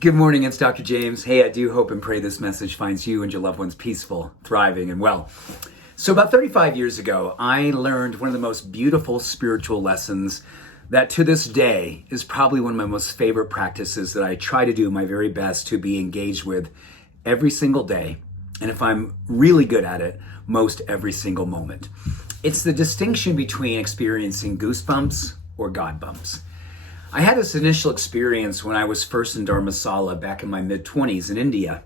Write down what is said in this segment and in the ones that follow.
Good morning, it's Dr. James. Hey, I do hope and pray this message finds you and your loved ones peaceful, thriving, and well. So about 35 years ago, I learned one of the most beautiful spiritual lessons that to this day is probably one of my most favorite practices that I try to do my very best to be engaged with every single day. And if I'm really good at it, most every single moment. It's the distinction between experiencing goosebumps or God bumps. I had this initial experience when I was first in Dharamsala back in my mid-20s in India,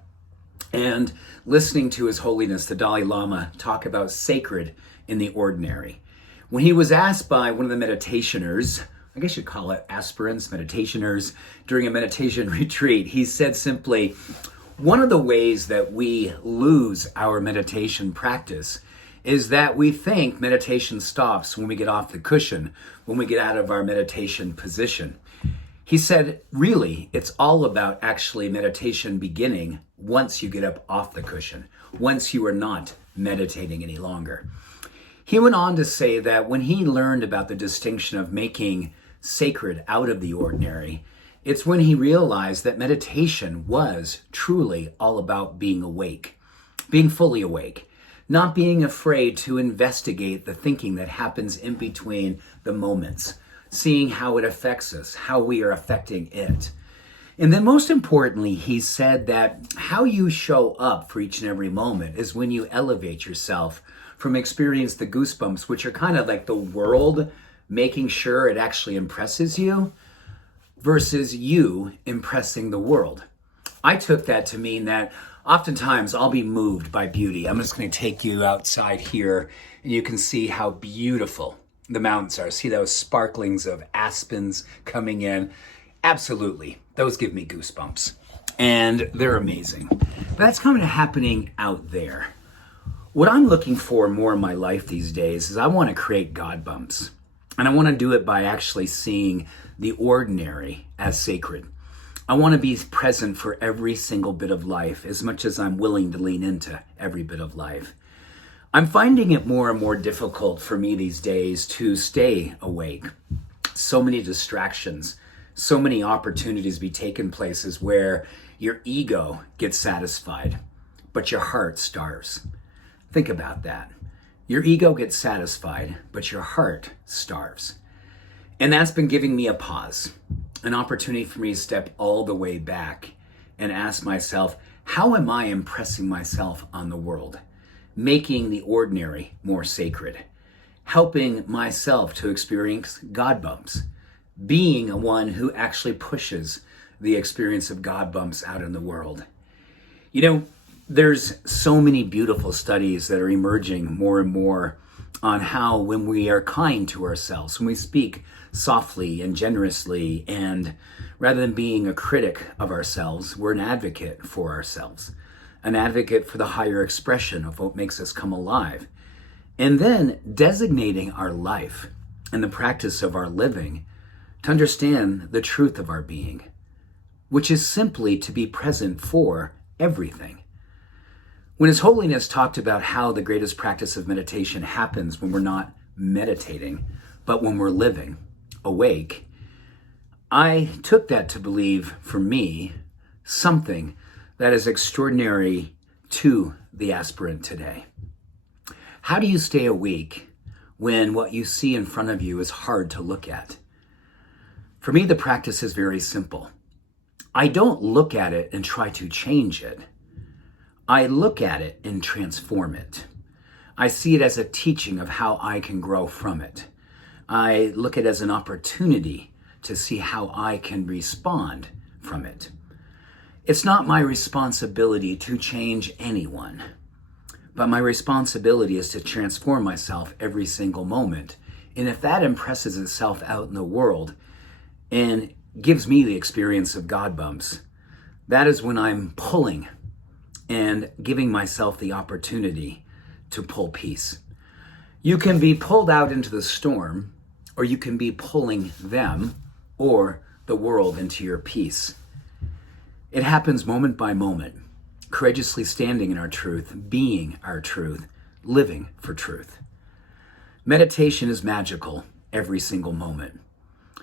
and listening to His Holiness the Dalai Lama talk about sacred in the ordinary. When he was asked by one of the meditationers, I guess you'd call it aspirants, meditationers, during a meditation retreat, he said simply, one of the ways that we lose our meditation practice is that we think meditation stops when we get off the cushion, when we get out of our meditation position. He said, really, it's all about actually meditation beginning once you get up off the cushion, once you are not meditating any longer. He went on to say that when he learned about the distinction of making sacred out of the ordinary, it's when he realized that meditation was truly all about being awake, being fully awake. Not being afraid to investigate the thinking that happens in between the moments, seeing how it affects us, how we are affecting it. And then most importantly, he said that how you show up for each and every moment is when you elevate yourself from experience the goosebumps, which are kind of like the world making sure it actually impresses you, versus you impressing the world. I took that to mean that oftentimes I'll be moved by beauty. I'm just going to take you outside here and you can see how beautiful the mountains are. See those sparklings of aspens coming in? Absolutely. Those give me goosebumps. And they're amazing. But that's kind of happening out there. What I'm looking for more in my life these days is I want to create God bumps. And I want to do it by actually seeing the ordinary as sacred. I want to be present for every single bit of life as much as I'm willing to lean into every bit of life. I'm finding it more and more difficult for me these days to stay awake. So many distractions, so many opportunities be taking places where your ego gets satisfied, but your heart starves. Think about that. Your ego gets satisfied, but your heart starves. And that's been giving me a pause. An opportunity for me to step all the way back and ask myself, how am I impressing myself on the world? Making the ordinary more sacred. Helping myself to experience God bumps. Being one who actually pushes the experience of God bumps out in the world. You know, there's so many beautiful studies that are emerging more and more on how when we are kind to ourselves, when we speak softly and generously, and rather than being a critic of ourselves, we're an advocate for ourselves, an advocate for the higher expression of what makes us come alive. And then designating our life and the practice of our living to understand the truth of our being, which is simply to be present for everything. When His Holiness talked about how the greatest practice of meditation happens when we're not meditating, but when we're living, awake, I took that to believe, for me, something that is extraordinary to the aspirant today. How do you stay awake when what you see in front of you is hard to look at? For me, the practice is very simple. I don't look at it and try to change it. I look at it and transform it. I see it as a teaching of how I can grow from it. I look at it as an opportunity to see how I can respond from it. It's not my responsibility to change anyone, but my responsibility is to transform myself every single moment. And if that impresses itself out in the world and gives me the experience of God bumps, that is when I'm pulling and giving myself the opportunity to pull peace. You can be pulled out into the storm, or you can be pulling them or the world into your peace. It happens moment by moment, courageously standing in our truth, being our truth, living for truth. Meditation is magical every single moment,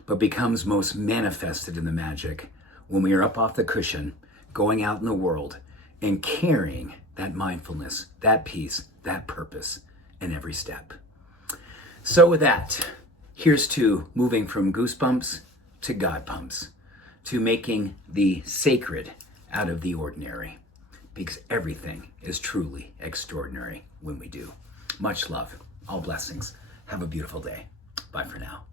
but becomes most manifested in the magic when we are up off the cushion, going out in the world and carrying that mindfulness, that peace, that purpose in every step. So with that, here's to moving from goosebumps to God pumps, to making the sacred out of the ordinary, because everything is truly extraordinary when we do. Much love, all blessings. Have a beautiful day. Bye for now.